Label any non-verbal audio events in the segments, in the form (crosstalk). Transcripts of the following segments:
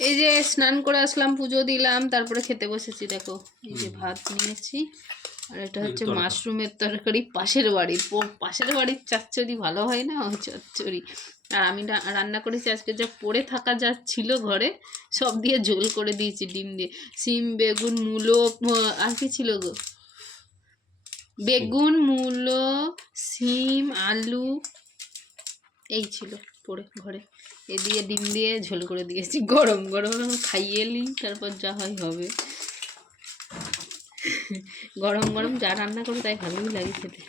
এই যে স্নান করে আসলাম পুজো দিলাম তারপরে খেতে বসেছি দেখো এই যে ভাত নিয়েছি আর এটা হচ্ছে মাশরুমের তরকারি পাশের বাড়ির পাশের বাড়ির চচ্চড়ি ভালো হয় না? ওই চচ্চড়ি। আর আমি রান্না করেছি আজকে যা পড়ে থাকা যা ছিল ঘরে সব দিয়ে ঝোল করে দিয়েছি ডিম দিয়ে। সিম বেগুন মূলো আর কি ছিল গো? বেগুন মূলো সিম আলু এই ছিল পড়ে ঘরে। এ দিয়ে ডিম দিয়ে ঝোল করে দিয়েছি। গরম গরম এখন খাইয়ে নিই তারপর যা হয় হবে। গরম গরম যা রান্না করি তাই ভালোই লাগে খেতে।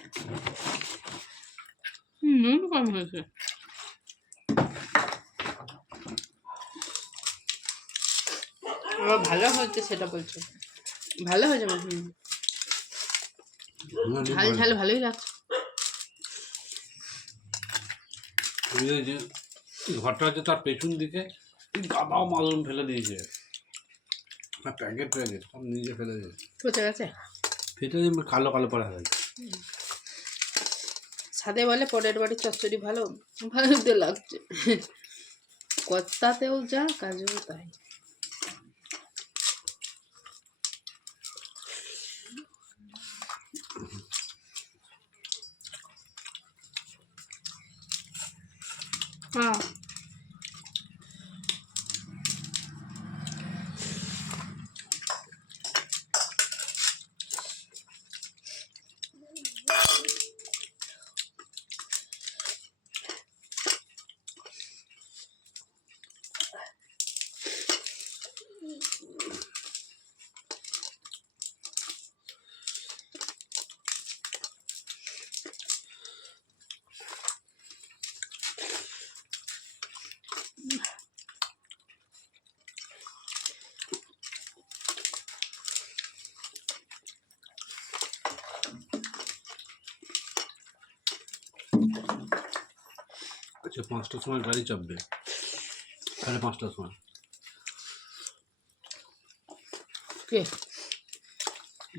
হুম, নুন কম হয়েছে। ভালো হয়েছে সেটা বলছো? ভালো হয়েছে আমার হুম। না, না, ঝাল ঝাল ভালোই লাগছে। ঘরটা হচ্ছে তার পেছন দিকে। গাদাও মালুম ফেলে দিয়েছে। আর প্যাকেট প্যাকেট সব নিজে ফেলে দিয়েছে। পচে গেছে? ফেটে দিয়ে কালো কালো পড়া হয়েছে সাদে বলে পরের বাড়ির চচ্চড়ি ভালো ভালো লাগছে। কত্তাতেও যা কাজেও তাই। হ্যাঁ আচ্ছা পাঁচটার সময় গাড়ি চাপবে সাড়ে পাঁচটার সময় কে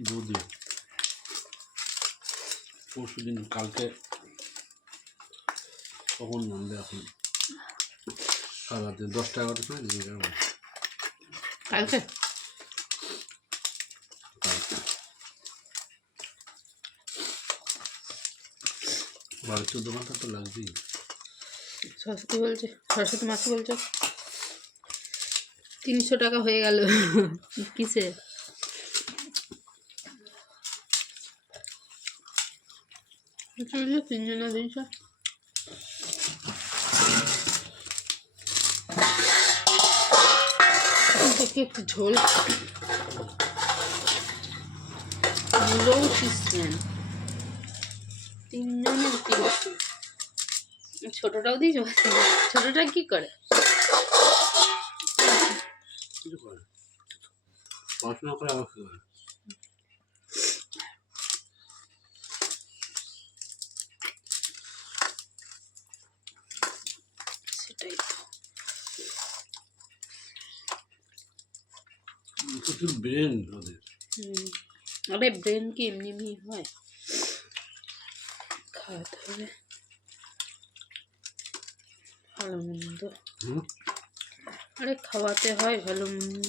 বৌদি পরশু দিন কালকে কখন নামবে এখন সারা রাতে দশটা এগারোটার সময় দিকে যাবো কালকে কালকে বারো চোদ্দ ঘন্টা তো লাগবেই সরস্বতী বলছে, সরস্বতী মাসি বলছে, তিনশো টাকা হয়ে গেল। কিসে? তিনজনে তিনশো? দেখি একটু ঝোল। তিনজনের তিনশো ছোটটাও দিয়েছ ছোটটা কি করে? কিছু করে পড়াশোনা করে আবার কি করে? সেটাই প্রচুর ব্রেন ওদের। হুম। আরে ব্রেন কি এমনি এমনি হয়? খাওয়াতে হবে। ভালো মন্দ। আরে খাওয়াতে হয় ভালো মন্দ।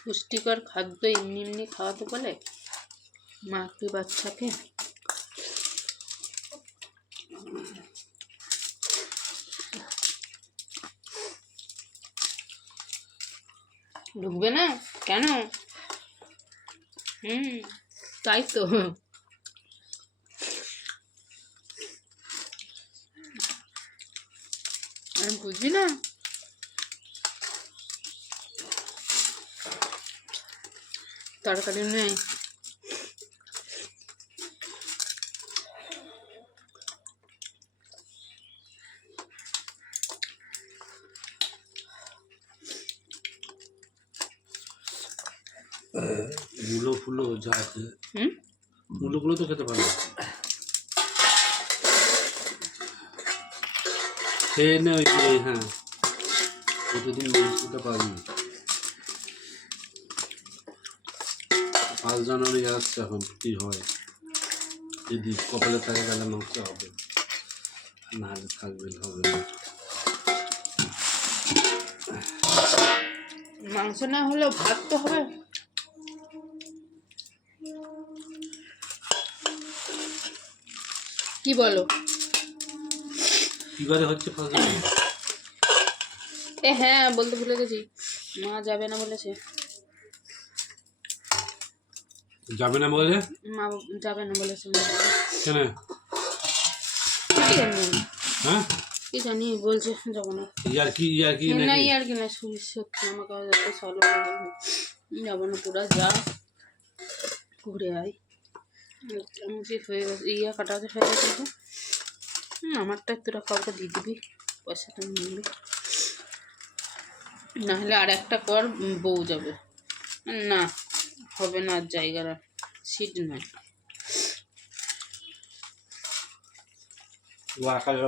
পুষ্টিকর খাদ্য এমনি এমনি খাওয়াতে বলে? মা কি বাচ্চাকে? ঢুকবে না? কেন? হুম তাই তো। আমি বুঝি না। তরকারি নেই মূলো ফুলো যা আছে মূলোগুলো তো খেতে পারবে। খেয়ে নে ওই হ্যাঁ। প্রতিদিন মাংসটা পাবি পাঁচ জানুয়ারি আসছে এখন কি হয়? যদি কপালে থাকে তাহলে মাংস হবে। না থাকবে হবে না। মাংস না হলেও ভাত তো হবে। কি বলো? কিবারে হচ্ছে এ হ্যাঁ বলতে ভুলে গেছি। মা যাবে না বলেছে। যাবে না বলে? মা যাবে না বলেছে। কেন? হ্যাঁ? কি জানি বলছে যাব না। ইয়ার কি ইয়ার কি না আর কি না সত্যি আমাকে আজ একটা সলো যাব না পুরা যা। ঘুরে আয়। মুচি হয়ে গেছে, ইয়া কাটাতে হয়ে গেছে। আমারটা তোরা কাউকে দিয়ে দিবি। পয়সাটা নিবি। নাহলে আর একটা কর বউ যাবে। না, হবে না, আর জায়গাটা সিট নয় আকাশ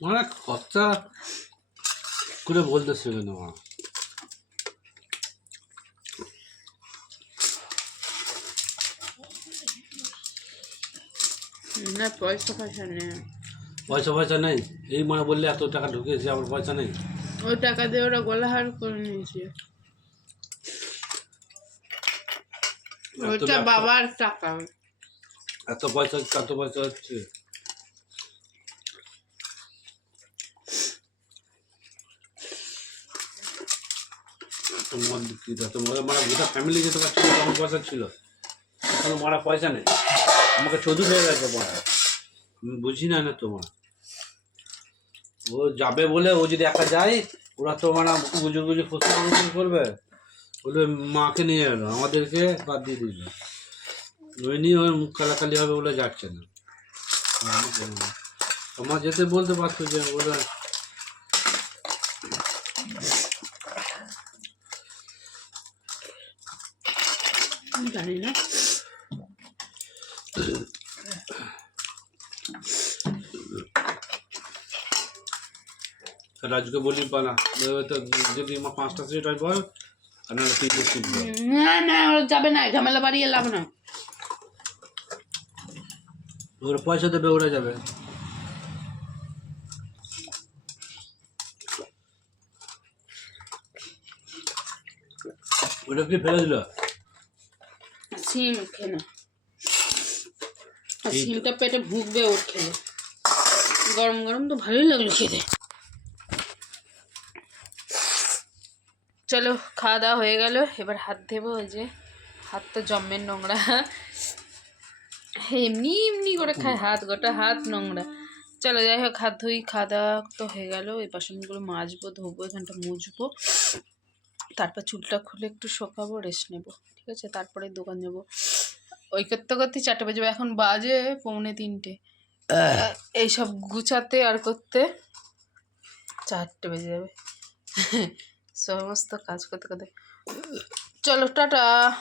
মানে কথা করে বলতে শেখে। না পয়সা পয়সা নেই। পয়সা পয়সা নেই? এই মানে বললে এত টাকা ঢুকেছে আমার পয়সা নেই? ওই টাকা দিয়ে ওরা গলাহার করে নিয়েছে। এত ওইটা বাবার টাকা। এত পয়সা কত পয়সা হচ্ছে? তোমার বিক্রি তোমার মানে গোটা ফ্যামিলি যেতে পারছিল আমার পয়সা ছিল। এখন মারা পয়সা নেই। আমাকে চৌধুরী হয়ে গেছে মারা আমি বুঝি না না তোমার। ও যাবে বলে ও যদি একা যায়, ওরা তো মানে বুঝে বুঝে প্রস্তুত করবে। বলবে মাকে নিয়ে এলো, আমাদেরকে বাদ দিয়ে দিল। ওই নিয়ে ওই মুখ কালাকালি হবে বলে যাচ্ছে না আমি বলব না। তোমার যেতে বলতে পারতো যে ওরা জানি না। রাজুকে বলি তো যদি আমার পাঁচটা সিট হয় বল আর সিট বল। না না যাবে না ঝামেলা বাড়িয়ে লাভ না। ওরা পয়সা দেবে ওরা যাবে। ওটা কি ফেলে দিল? সিম না আর সিমটা পেটে ভুগবে ওর খেলে। গরম গরম তো ভালোই লাগল খেতে। চলো খাওয়া দাওয়া হয়ে গেল। এবার হাত দেবো ওই যে হাত তো জম্মের নোংরা। এমনি এমনি করে খায় হাত গোটা হাত নোংরা। চলো যাই হোক হাত ধুই খাওয়া দাওয়া তো হয়ে গেল। এই বাসনগুলো মাজবো ধোবো এখানটা মুছবো। তারপর চুলটা খুলে একটু শোকাবো রেস্ট নেব, ঠিক আছে? তারপরে দোকান যাব। ওই করতে করতে চারটে বাজে, এখন বাজে পৌনে তিনটে। এইসব গুছাতে আর করতে চারটে বেজে যাবে। (laughs) সমস্ত কাজ করতে করতে। চলো, টাটা।